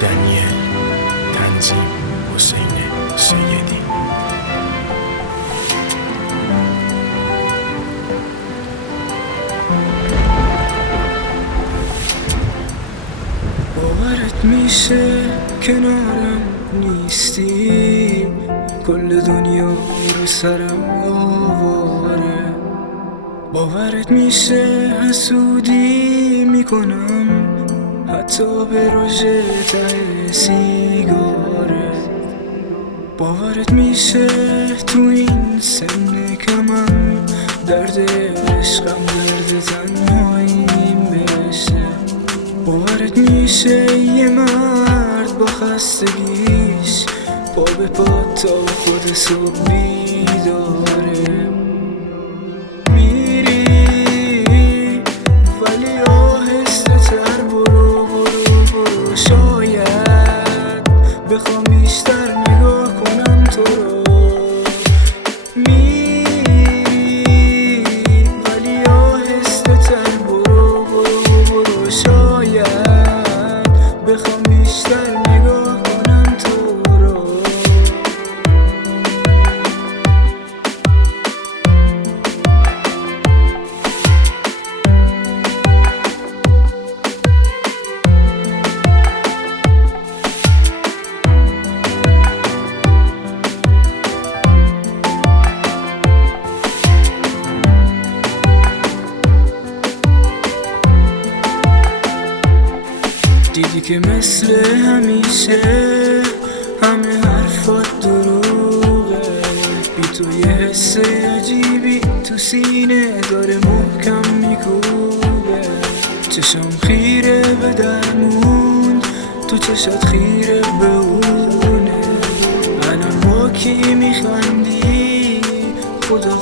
دنیل، تنظیم حسین سیدی. باورت میشه کنارم نیستی، کل دنیا رو سرم آواره. باورت میشه حسودی میکنم حتی به روژه ته سیگاره. باورت میشه تو این سن کمم درد عشقم درد تنهاییم بشه. باورت میشه یه مرد با خستگیش پا به پا تا خود صبح بیداره. میری ولی آهسته تر برو شاید بخوام بیشتر نگاه کنم تو رو. میری ولی آهسته تر برو شاید بخوام بیشتر نگاه کنم تو رو. دیدی که مثل همیشه همه حرفات دروغه، بی تو یه حس عجیبی تو سینه داره محکم میکوبه. چشم خیره به درمون، تو چشات خیره به اونه. الان با کی میخندی؟ خدا